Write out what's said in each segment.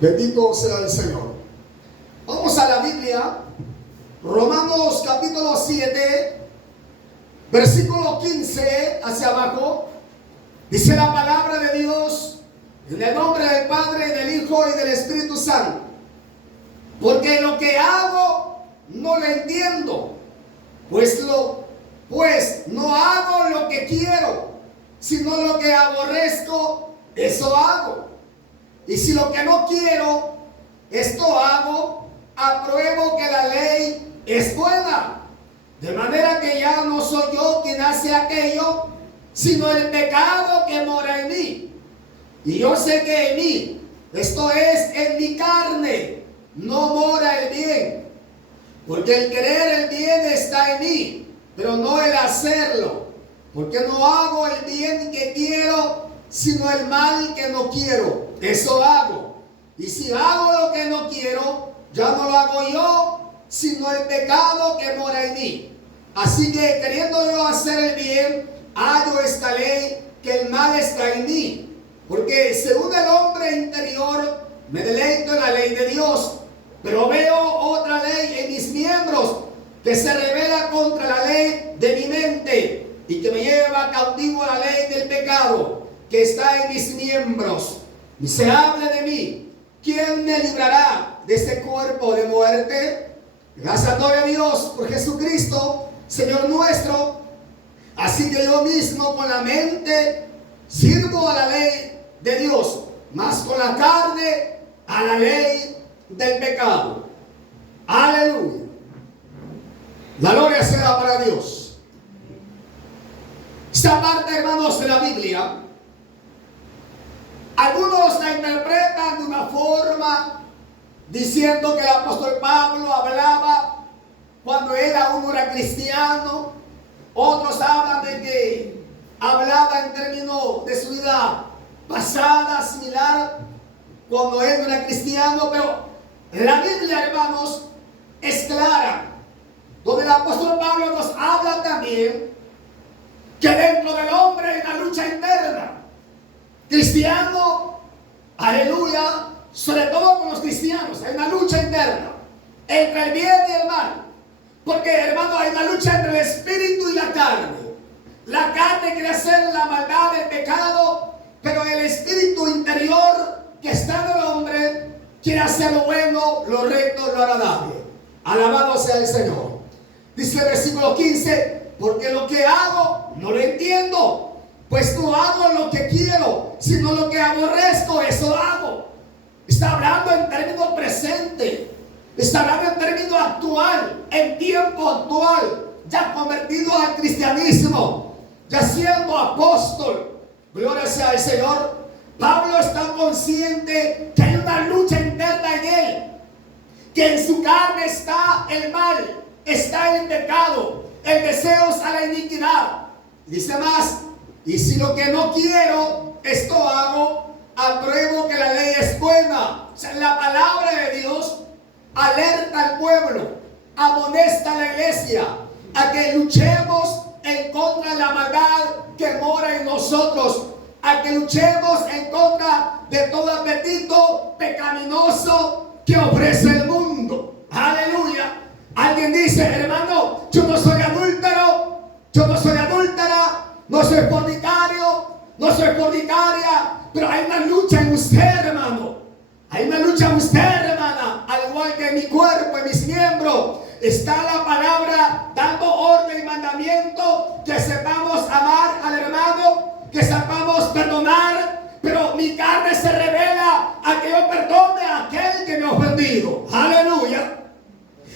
Bendito sea el Señor. Vamos a la Biblia, Romanos capítulo 7, versículo 15 hacia abajo. Dice la palabra de Dios, en el nombre del Padre, del Hijo y del Espíritu Santo. Porque lo que hago no lo entiendo, pues no hago lo que quiero, sino lo que aborrezco, eso hago. Y si lo que no quiero, esto hago, apruebo que la ley es buena. De manera que ya no soy yo quien hace aquello, sino el pecado que mora en mí. Y yo sé que en mí, esto es, en mi carne, no mora el bien. Porque el querer el bien está en mí, pero no el hacerlo. Porque no hago el bien que quiero, sino el mal que no quiero. Eso hago. Y si hago lo que no quiero, ya no lo hago yo, sino el pecado que mora en mí. Así que queriendo yo hacer el bien, hallo esta ley, que el mal está en mí. Porque según el hombre interior, me deleito en la ley de Dios. Pero veo otra ley en mis miembros, que se revela contra la ley de mi mente, y que me lleva cautivo a la ley del pecado, que está en mis miembros. Y se habla de mí. ¿Quién me librará de este cuerpo de muerte? Gracias a Dios por Jesucristo, Señor nuestro. Así que yo mismo con la mente sirvo a la ley de Dios, mas con la carne a la ley del pecado. Aleluya. La gloria sea para Dios. Esta parte, hermanos, de la Biblia, algunos la interpretan de una forma diciendo que el apóstol Pablo hablaba cuando él aún no era cristiano. Otros hablan de que hablaba en términos de su vida pasada, similar, cuando él no era cristiano. Pero la Biblia, hermanos, es clara, donde el apóstol Pablo nos habla también que dentro del hombre hay una lucha interna. Cristiano, aleluya, sobre todo con los cristianos, hay una lucha interna entre el bien y el mal. Porque, hermano, hay una lucha entre el espíritu y la carne. La carne quiere hacer la maldad, el pecado, pero el espíritu interior que está en el hombre quiere hacer lo bueno, lo recto, lo agradable. Alabado sea el Señor. Dice el versículo 15, porque lo que hago no lo entiendo, pues no hago lo que quiero, sino lo que aborrezco, eso hago. Está hablando en términos presente, está hablando en términos actual, en tiempo actual, ya convertido al cristianismo, ya siendo apóstol. Gloria sea al Señor. Pablo está consciente que hay una lucha interna en él, que en su carne está el mal, está el pecado, el deseo a la iniquidad. Dice más, y si lo que no quiero, esto hago, apruebo que la ley es buena. O sea, la palabra de Dios alerta al pueblo, amonesta a la iglesia a que luchemos en contra de la maldad que mora en nosotros, a que luchemos en contra de todo apetito pecaminoso que ofrece el mundo. Aleluya. Alguien dice, hermano, yo no soy adúltero, yo no soy adúltera, no soy fornicario, no soy fornicaria, pero hay una lucha en usted, hermano. Hay una lucha en usted, hermana, al igual que en mi cuerpo, en mis miembros. Está la palabra dando orden y mandamiento, que sepamos amar al hermano, que sepamos perdonar, pero mi carne se revela a que yo perdone a aquel que me ha ofendido. Aleluya.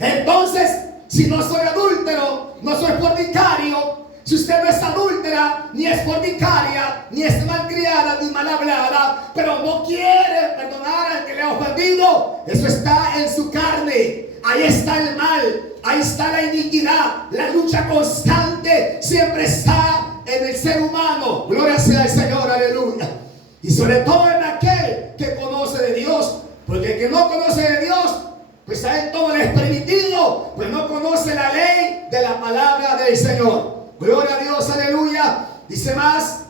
Entonces, si no soy adúltero, no soy fornicario, si usted no es adúltera, ni es fornicaria, ni es malcriada, ni mal hablada, pero no quiere perdonar al que le ha ofendido, eso está en su carne. Ahí está el mal, ahí está la iniquidad, la lucha constante siempre está en el ser humano. Gloria sea al Señor, aleluya. Y sobre todo en aquel que conoce de Dios, porque el que no conoce de Dios, pues a él todo le es permitido, pues no conoce la ley de la palabra del Señor. Gloria a Dios, aleluya. Dice más,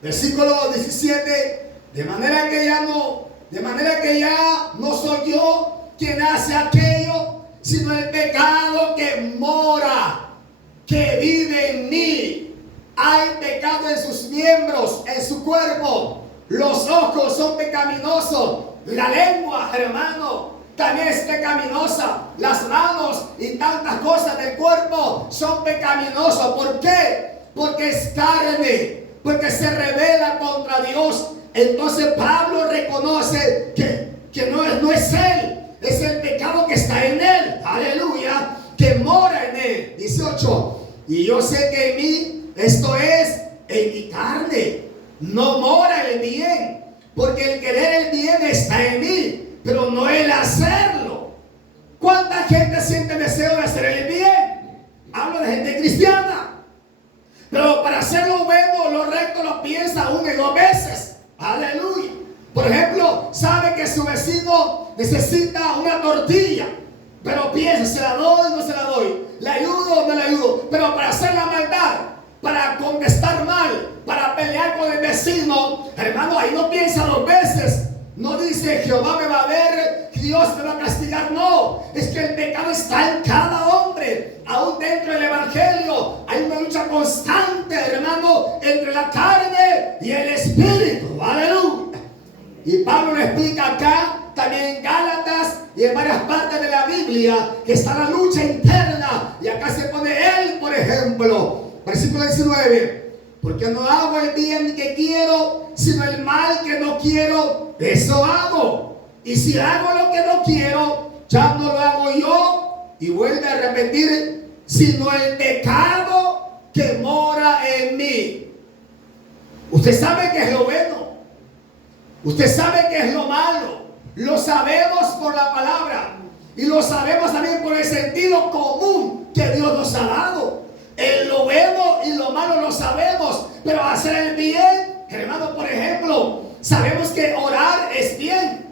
versículo 17, de manera que ya no De manera que ya no soy yo quien hace aquello, sino el pecado que mora, que vive en mí. Hay pecado en sus miembros, en su cuerpo. Los ojos son pecaminosos. La lengua, hermano, también es pecaminosa. Las manos y tantas cosas del cuerpo son pecaminosas. ¿Por qué? Porque es carne, porque se rebela contra Dios. Entonces Pablo reconoce que no es él, es el pecado que está en él, aleluya, que mora en él. 18, y yo sé que en mí, esto es, en mi carne, no mora el bien, porque el querer el bien está en mí, pero no el hacerlo. ¿Cuánta gente siente deseo de hacer el bien? Hablo de gente cristiana. Pero para hacer lo bueno, lo recto, lo piensa una y dos veces. Aleluya. Por ejemplo, sabe que su vecino necesita una tortilla, pero piensa, ¿se la doy o no se la doy? ¿Le ayudo o no le ayudo? Pero para hacer la maldad, para contestar mal, para pelear con el vecino, hermano, ahí no piensa dos veces. No dice, Jehová me va a ver, Dios me va a castigar. No, es que el pecado está en cada hombre. Aún dentro del evangelio hay una lucha constante, hermano, entre la carne y el espíritu. Aleluya. Y Pablo lo explica acá, también en Gálatas y en varias partes de la Biblia, que está la lucha interna. Y acá se pone él, por ejemplo, versículo 19. Porque no hago el bien que quiero, sino el mal que no quiero, eso hago. Y si hago lo que no quiero, ya no lo hago yo. Y vuelve a repetir, sino el pecado que mora en mí. Usted sabe que es lo bueno. Usted sabe que es lo malo. Lo sabemos por la palabra. Y lo sabemos también por el sentido común que Dios nos ha dado. En lo bueno y lo malo lo sabemos, pero hacer el bien, hermano, por ejemplo, sabemos que orar es bien,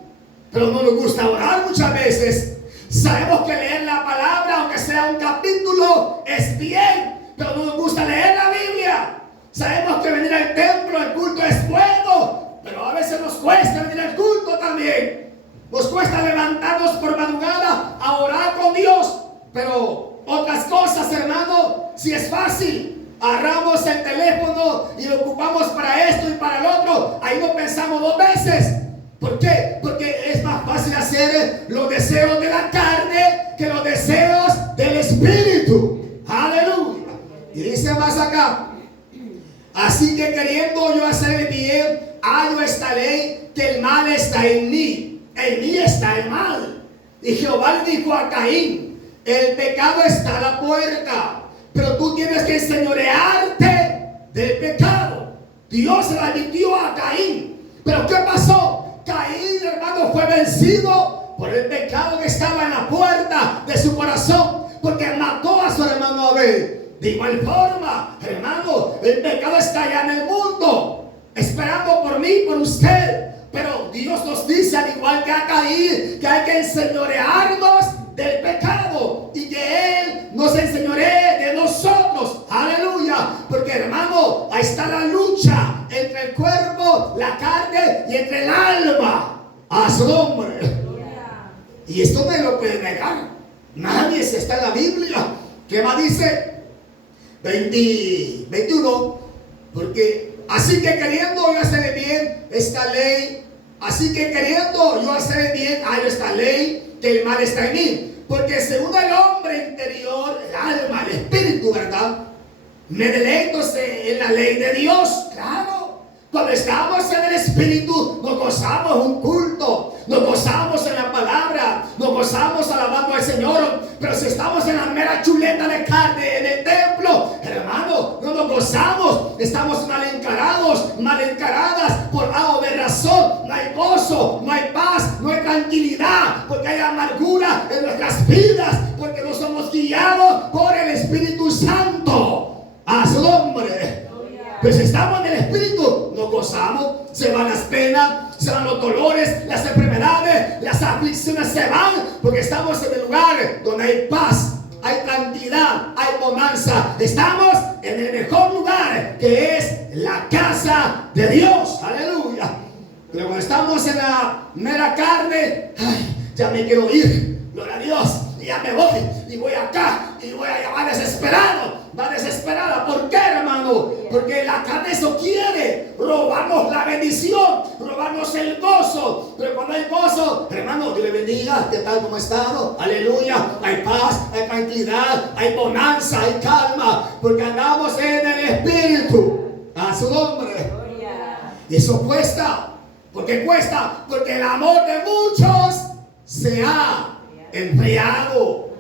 pero no nos gusta orar muchas veces. Sabemos que leer la palabra, aunque sea un capítulo, es bien, pero no nos gusta leer la Biblia. Sabemos que venir al templo, al culto es bueno, pero a veces nos cuesta venir al culto también. Nos cuesta levantarnos por madrugada a orar con Dios, pero otras cosas, hermano, si es fácil, agarramos el teléfono y lo ocupamos para esto y para el otro, ahí no pensamos dos veces. ¿Por qué? Porque es más fácil hacer los deseos de la carne que los deseos del espíritu. Aleluya. Y dice más acá, así que queriendo yo hacer el bien, hallo esta ley, que el mal está en mí está el mal. Y Jehová le dijo a Caín, el pecado está a la puerta, pero tú tienes que enseñorearte del pecado. Dios se lo advirtió a Caín. Pero ¿qué pasó? Caín, hermano, fue vencido por el pecado que estaba en la puerta de su corazón, porque mató a su hermano Abel. De igual forma, hermano, el pecado está allá en el mundo, esperando por mí, por usted. Pero Dios nos dice, al igual que a Caín, que hay que enseñorearnos del pecado y que Él nos enseñoree de nosotros. Aleluya. Porque, hermano, ahí está la lucha entre el cuerpo, la carne y entre el alma. A su nombre. Y esto me lo puede negar nadie, si está en la Biblia. ¿Qué más dice? 21. Porque así que queriendo yo hacer bien esta ley, así que queriendo yo hacer bien, hay esta ley, que el mal está en mí. Porque según el hombre interior, el alma, el espíritu, ¿verdad? Me deleito en la ley de Dios. Claro. Cuando estamos en el espíritu, nos gozamos un culto, nos gozamos en la palabra, nos gozamos alabando al Señor. Pero si estamos en la mera chuleta de carne en el templo, hermano, no nos gozamos. Estamos mal encarados, mal encaradas por algo de razón. No hay gozo, no hay paz, no hay tranquilidad, porque hay amargura en nuestras vidas, porque no somos guiados por el Espíritu Santo. A su nombre. Pues si estamos en el Espíritu, nos gozamos, se van las penas, se van los dolores, las enfermedades, las aflicciones se van, porque estamos en el lugar donde hay paz, hay tranquilidad, hay bonanza. Estamos en el mejor lugar, que es la casa de Dios. Aleluya. Pero cuando estamos en la mera carne, ay, ya me quiero ir, gloria a Dios, y ya me voy, y voy acá, y voy allá, va desesperado, va desesperada. ¿Por qué, hermano? Porque la carne eso quiere, robarnos la bendición, robarnos el gozo. Pero cuando hay gozo, hermano, Dios le bendiga, ¿qué tal como ha estado? Aleluya, hay paz, hay tranquilidad, hay bonanza, hay calma, porque andamos en el Espíritu, a su nombre. Y eso cuesta. ¿Por qué cuesta? Porque el amor de muchos se ha enfriado.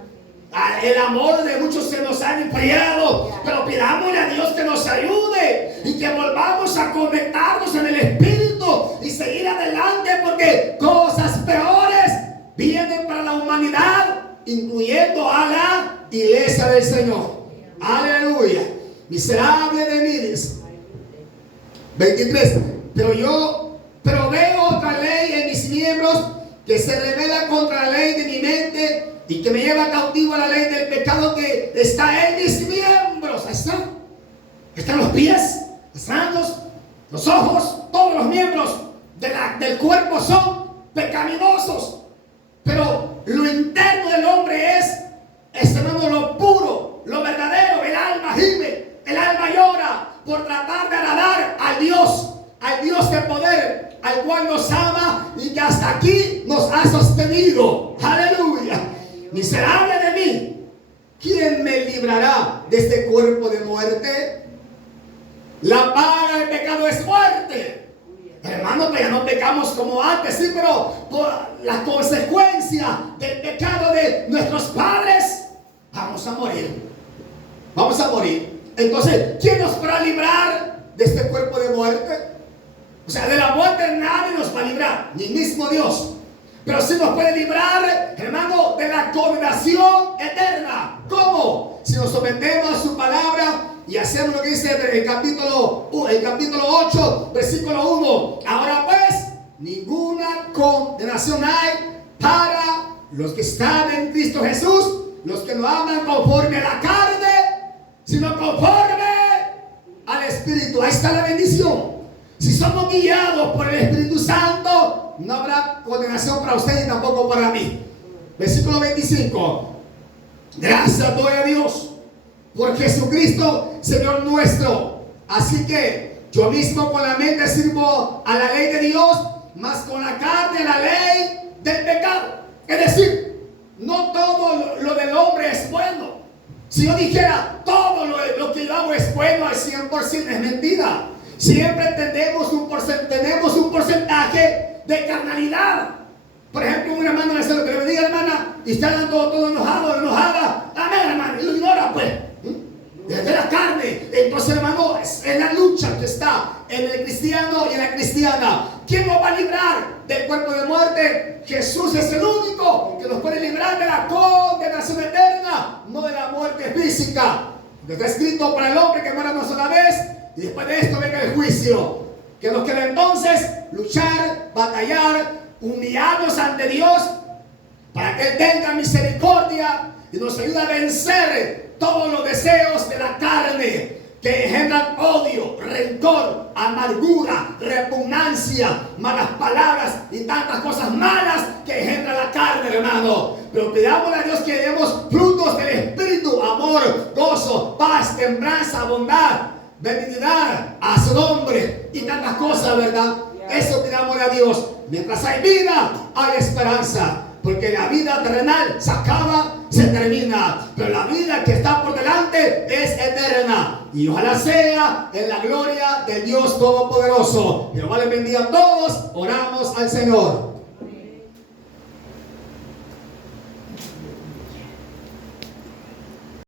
El amor de muchos se nos ha enfriado. Pero pidámosle a Dios que nos ayude y que volvamos a conectarnos en el Espíritu y seguir adelante, porque cosas peores vienen para la humanidad, incluyendo a la iglesia del Señor. Aleluya. Miserable de mí, dice 23. Pero veo otra ley en mis miembros que se revela contra la ley de mi mente y que me lleva cautivo a la ley del pecado que está en mis miembros. Ahí está. Están los pies, las manos, los ojos, todos los miembros del cuerpo son pecaminosos. Pero lo interno del hombre es hermano, lo puro, lo verdadero. El alma gime, el alma llora por tratar de agradar al Dios de poder, al cual nos ama y que hasta aquí nos ha sostenido. Aleluya. Miserable de mí, ¿quién me librará de este cuerpo de muerte? La paga del pecado es muerte. Hermano, que ya no pecamos como antes, sí, pero por la consecuencia del pecado de nuestros padres, vamos a morir. Vamos a morir. Entonces, ¿quién nos podrá librar de este cuerpo de muerte? O sea, de la muerte nadie nos va a librar, ni mismo Dios. Pero sí nos puede librar, hermano, de la condenación eterna. ¿Cómo? Si nos sometemos a su palabra y hacemos lo que dice el capítulo 8, versículo 1. Ahora pues, ninguna condenación hay para los que están en Cristo Jesús, los que no aman conforme a la carne, sino conforme al Espíritu. Ahí está la bendición. Si somos guiados por el Espíritu Santo, no habrá condenación para usted y tampoco para mí. Versículo 25. Gracias doy a Dios por Jesucristo, Señor nuestro. Así que yo mismo con la mente sirvo a la ley de Dios, mas con la carne a la ley del pecado. Es decir, no todo lo del hombre es bueno. Si yo dijera todo lo que yo hago es bueno al 100%, es mentira. Siempre tenemos un porcentaje de carnalidad. Por ejemplo, un hermano le lo que le diga, hermana, y está dando todo enojado, enojada. Amén, hermano, y lo ignora, pues. Desde la carne. Entonces, hermano, es la lucha que está en el cristiano y en la cristiana. ¿Quién nos va a librar del cuerpo de muerte? Jesús es el único que nos puede librar de la condenación eterna, no de la muerte física. Porque está escrito para el hombre que muera una sola vez, y después de esto venga el juicio. Que nos queda entonces luchar, batallar, humillarnos ante Dios para que Él tenga misericordia y nos ayude a vencer todos los deseos de la carne que engendran odio, rencor, amargura, repugnancia, malas palabras y tantas cosas malas que engendra la carne, hermano. Pero pidámosle a Dios que demos frutos del Espíritu: amor, gozo, paz, templanza, bondad, benignidad, a su nombre y tantas cosas, ¿verdad? Eso pidámosle a Dios. Mientras hay vida, hay esperanza. Porque la vida terrenal se acaba, se termina. Pero la vida que está por delante es eterna. Y ojalá sea en la gloria del Dios Todopoderoso. Jehová les bendiga a todos. Oramos al Señor.